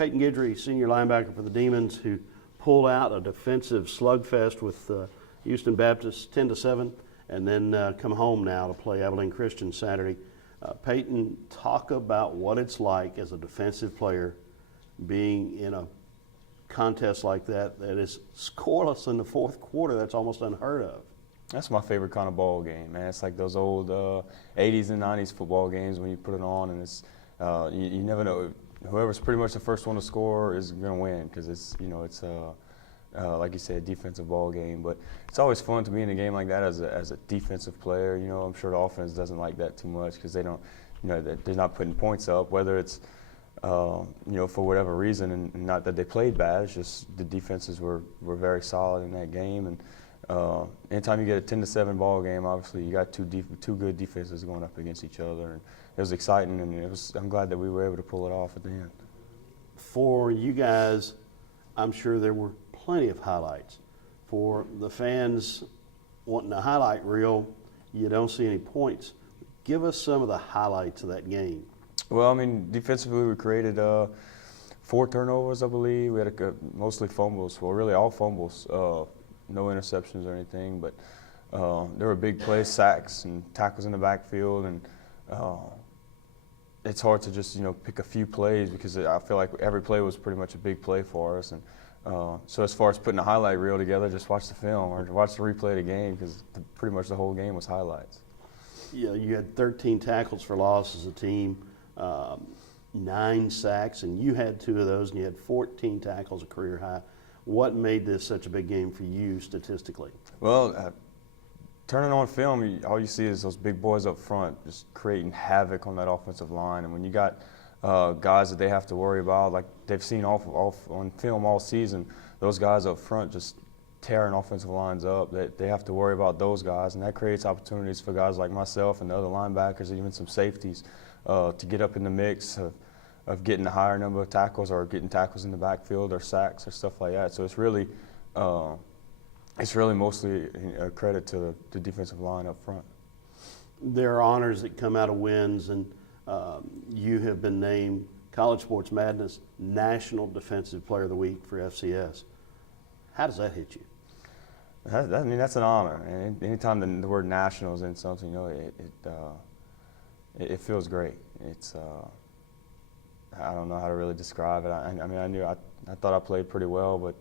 Peyton Guidry, senior linebacker for the Demons, who pulled out a defensive slugfest with Houston Baptist 10-7, and then come home now to play Abilene Christian Saturday. Peyton, talk about what it's like as a defensive player being in a contest like that is scoreless in the fourth quarter. That's almost unheard of. That's my favorite kind of ball game, man. It's like those old 80s and 90s football games when you put it on, and it's you never know. Whoever's pretty much the first one to score is going to win, because it's like you said, defensive ball game. But it's always fun to be in a game like that as a defensive player. I'm sure the offense doesn't like that too much, because they don't, they're not putting points up, whether it's for whatever reason, and not that they played bad. It's just the defenses were very solid in that game. And anytime you get a 10-7 ball game, obviously you got two good defenses going up against each other, and it was exciting, and I'm glad that we were able to pull it off at the end. For you guys, I'm sure there were plenty of highlights. For the fans wanting a highlight reel, you don't see any points. Give us some of the highlights of that game. Well, I mean, defensively we created 4 turnovers, I believe. We had mostly fumbles, well, really all fumbles. No interceptions or anything, but there were big plays, sacks, and tackles in the backfield, and it's hard to just pick a few plays, because I feel like every play was pretty much a big play for us. And so as far as putting a highlight reel together, just watch the film or watch the replay of the game, because pretty much the whole game was highlights. Yeah, you had 13 tackles for loss as a team, 9 sacks, and you had 2 of those, and you had 14 tackles, a career high. What made this such a big game for you statistically? Well, turning on film, all you see is those big boys up front just creating havoc on that offensive line. And when you got guys that they have to worry about, like they've seen off on film all season, those guys up front just tearing offensive lines up, they have to worry about those guys. And that creates opportunities for guys like myself and the other linebackers, and even some safeties, to get up in the mix of getting a higher number of tackles, or getting tackles in the backfield, or sacks, or stuff like that. So it's really mostly a credit to the defensive line up front. There are honors that come out of wins, and you have been named College Sports Madness National Defensive Player of the Week for FCS. How does that hit you? I mean, that's an honor. And anytime the word national is in something, it feels great. It's I don't know how to really describe it. I mean, I thought I played pretty well, but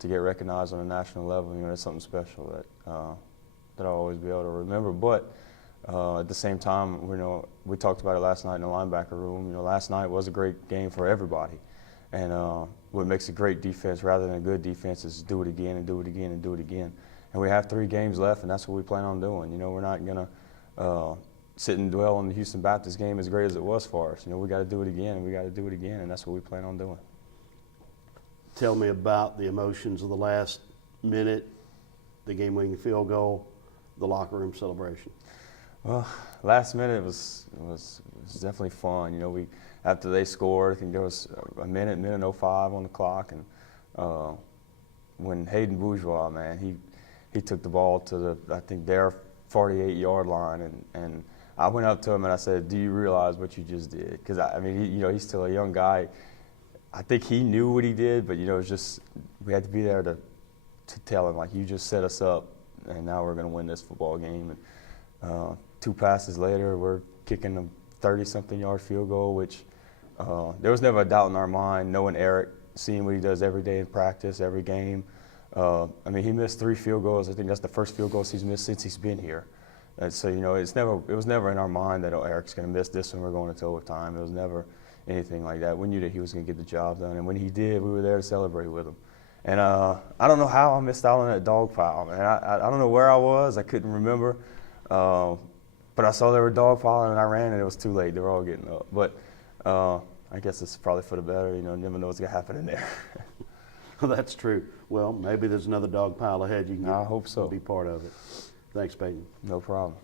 to get recognized on a national level, that's something special that I'll always be able to remember. But at the same time, we talked about it last night in the linebacker room. Last night was a great game for everybody, and what makes a great defense rather than a good defense is do it again and do it again and do it again. And we have 3 games left, and that's what we plan on doing. We're not gonna sit and dwell on the Houston Baptist game, as great as it was for us. We got to do it again, and we got to do it again, and that's what we plan on doing. Tell me about the emotions of the last minute, the game-winning field goal, the locker room celebration. Well, last minute was definitely fun. After they scored, I think there was a minute and 05 on the clock, and when Hayden Bourgeois, man, he took the ball to their 48-yard line, and I went up to him and I said, "Do you realize what you just did?" Because he's still a young guy. I think he knew what he did, but it's just we had to be there to tell him, like, you just set us up, and now we're going to win this football game. And 2 passes later, we're kicking a 30-something yard field goal, which there was never a doubt in our mind, knowing Eric, seeing what he does every day in practice, every game. He missed 3 field goals. I think that's the first field goals he's missed since he's been here. And so, it was never in our mind that, Eric's going to miss this when we're going into overtime. It was never anything like that. We knew that he was going to get the job done, and when he did, we were there to celebrate with him. And I don't know how I missed out on that dog pile, man. I don't know where I was. I couldn't remember. But I saw they were dog piling, and I ran, and it was too late. They were all getting up. But I guess it's probably for the better. You never know what's going to happen in there. Well, that's true. Well, maybe there's another dog pile ahead. You can I hope so. Be part of it. Thanks, Peyton. No problem.